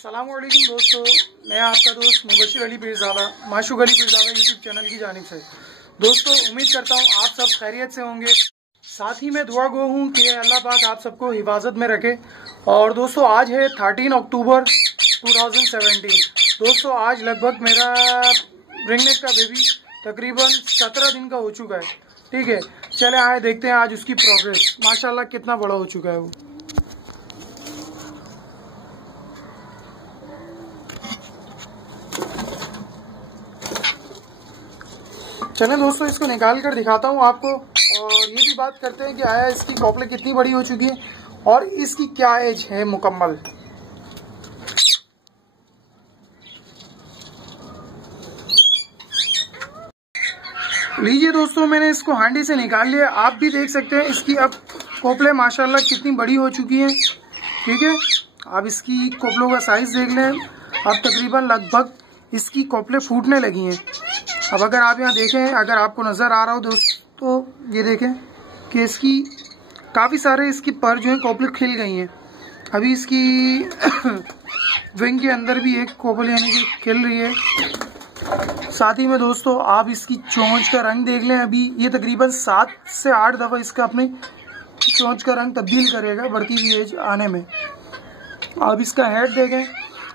अस्सलामुअलैकुम दोस्तों, मैं आपका दोस्त मुबशिर अली पिरज़ादा माशूक अली पिरज़ादा यूट्यूब चैनल की जानिब से। दोस्तों, उम्मीद करता हूँ आप सब खैरियत से होंगे। साथ ही मैं दुआ गो हूँ कि अल्लाह पाक आप सबको हिफाजत में रखे। और दोस्तों, आज है 13 अक्टूबर 2017। दोस्तों, आज लगभग मेरा रिंगनेक का बेबी तकरीबन 17 दिन का हो चुका है। ठीक है, चले आए देखते हैं आज उसकी प्रोग्रेस। माशाल्लाह कितना बड़ा हो चुका है वो। चलें दोस्तों, इसको निकाल कर दिखाता हूँ आपको, और ये भी बात करते हैं कि आया इसकी कॉपलेट कितनी बड़ी हो चुकी है और इसकी क्या एज है मुकम्मल। लीजिए दोस्तों, मैंने इसको हांडी से निकाल लिया। आप भी देख सकते हैं इसकी अब कोपले माशाल्लाह कितनी बड़ी हो चुकी हैं। ठीक है, आप इसकी कोपलों का साइज देख लें। अब तकरीबन लगभग इसकी कोपले फूटने लगी हैं। अब अगर आप यहाँ देखें, अगर आपको नज़र आ रहा हो दोस्तों, ये देखें कि इसकी काफ़ी सारे इसकी पर जो है कोपले खिल गई हैं। अभी इसकी विंग के अंदर भी एक कोपल यानी कि खिल रही है। साथ ही में दोस्तों, आप इसकी चोंच का रंग देख लें। अभी ये तकरीबन 7 से 8 दफ़ा इसका अपने चोंच का रंग तब्दील करेगा बढ़ती हुई एज आने में। आप इसका हेड देखें।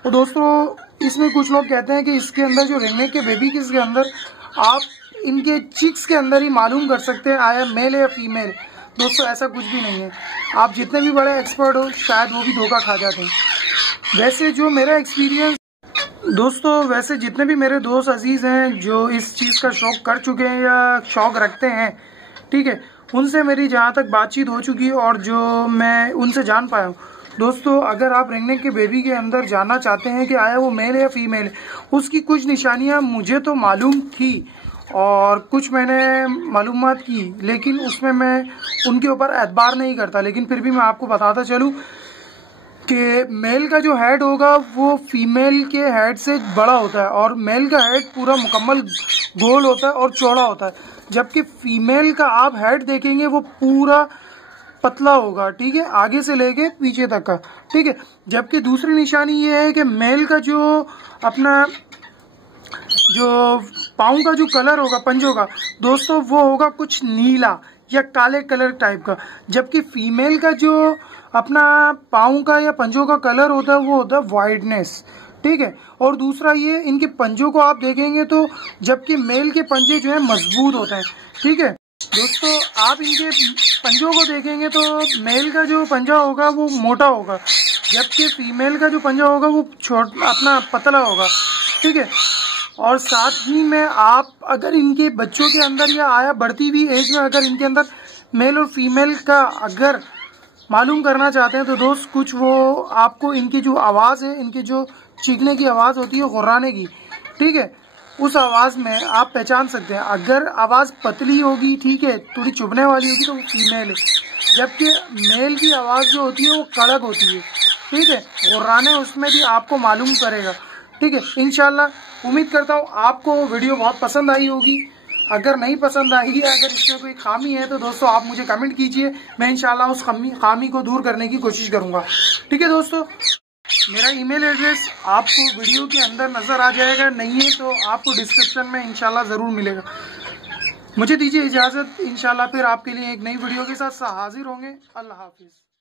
तो दोस्तों, इसमें कुछ लोग कहते हैं कि इसके अंदर जो रिंगनेक के बेबी के इसके अंदर आप इनके चिक्स के अंदर ही मालूम कर सकते हैं आया मेल है या फीमेल। दोस्तों, ऐसा कुछ भी नहीं है। आप जितने भी बड़े एक्सपर्ट हो शायद वो भी धोखा खा जाते हैं। वैसे जो मेरा एक्सपीरियंस दोस्तों, वैसे जितने भी मेरे दोस्त अजीज़ हैं जो इस चीज़ का शौक़ कर चुके हैं या शौक़ रखते हैं, ठीक है, उनसे मेरी जहाँ तक बातचीत हो चुकी है और जो मैं उनसे जान पाया हूँ। दोस्तों, अगर आप रिंगनेक के बेबी के अंदर जानना चाहते हैं कि आया वो मेल है या फीमेल है, उसकी कुछ निशानियां मुझे तो मालूम थी और कुछ मैंने मालूमात की, लेकिन उसमें मैं उनके ऊपर एतबार नहीं करता। लेकिन फिर भी मैं आपको बताता चलूं कि मेल का जो हेड होगा वो फीमेल के हेड से बड़ा होता है और मेल का हेड पूरा मुकम्मल गोल होता है और चौड़ा होता है, जबकि फीमेल का आप हेड देखेंगे वो पूरा पतला होगा। ठीक है, आगे से लेके पीछे तक का। ठीक है, जबकि दूसरी निशानी ये है कि मेल का जो अपना जो पाँव का जो कलर होगा पंजों का दोस्तों, वो होगा कुछ नीला या काले कलर टाइप का, जबकि फीमेल का जो अपना पाँव का या पंजों का कलर होता है वो होता है वाइटनेस। ठीक है, और दूसरा ये इनके पंजों को आप देखेंगे तो जबकि मेल के पंजे जो है मजबूत होते हैं। ठीक है दोस्तों, आप इनके पंजों को देखेंगे तो मेल का जो पंजा होगा वो मोटा होगा, जबकि फीमेल का जो पंजा होगा वो अपना पतला होगा। ठीक है, और साथ ही में आप अगर इनके बच्चों के अंदर या आया बढ़ती हुई एज में अगर इनके अंदर मेल और फीमेल का अगर मालूम करना चाहते हैं तो दोस्त, कुछ वो आपको इनकी जो आवाज़ है, इनकी जो चीखने की आवाज़ होती है गुर्राने की, ठीक है, उस आवाज़ में आप पहचान सकते हैं। अगर आवाज़ पतली होगी, ठीक है, थोड़ी चुभने वाली होगी तो वो फीमेल है, जबकि मेल की आवाज़ जो होती है वो कड़क होती है। ठीक है, गुर्राने उसमें भी आपको मालूम करेगा। ठीक है, इंशाल्लाह उम्मीद करता हूँ आपको वीडियो बहुत पसंद आई होगी। अगर नहीं पसंद आई है, अगर इसमें कोई खामी है तो दोस्तों आप मुझे कमेंट कीजिए, मैं इंशाल्लाह उस खामी को दूर करने की कोशिश करूँगा। ठीक है दोस्तों, मेरा ईमेल एड्रेस आपको वीडियो के अंदर नज़र आ जाएगा, नहीं है तो आपको डिस्क्रिप्शन में इंशाल्लाह ज़रूर मिलेगा। मुझे दीजिए इजाज़त, इंशाल्लाह फिर आपके लिए एक नई वीडियो के साथ हाजिर होंगे। अल्लाह हाफिज़।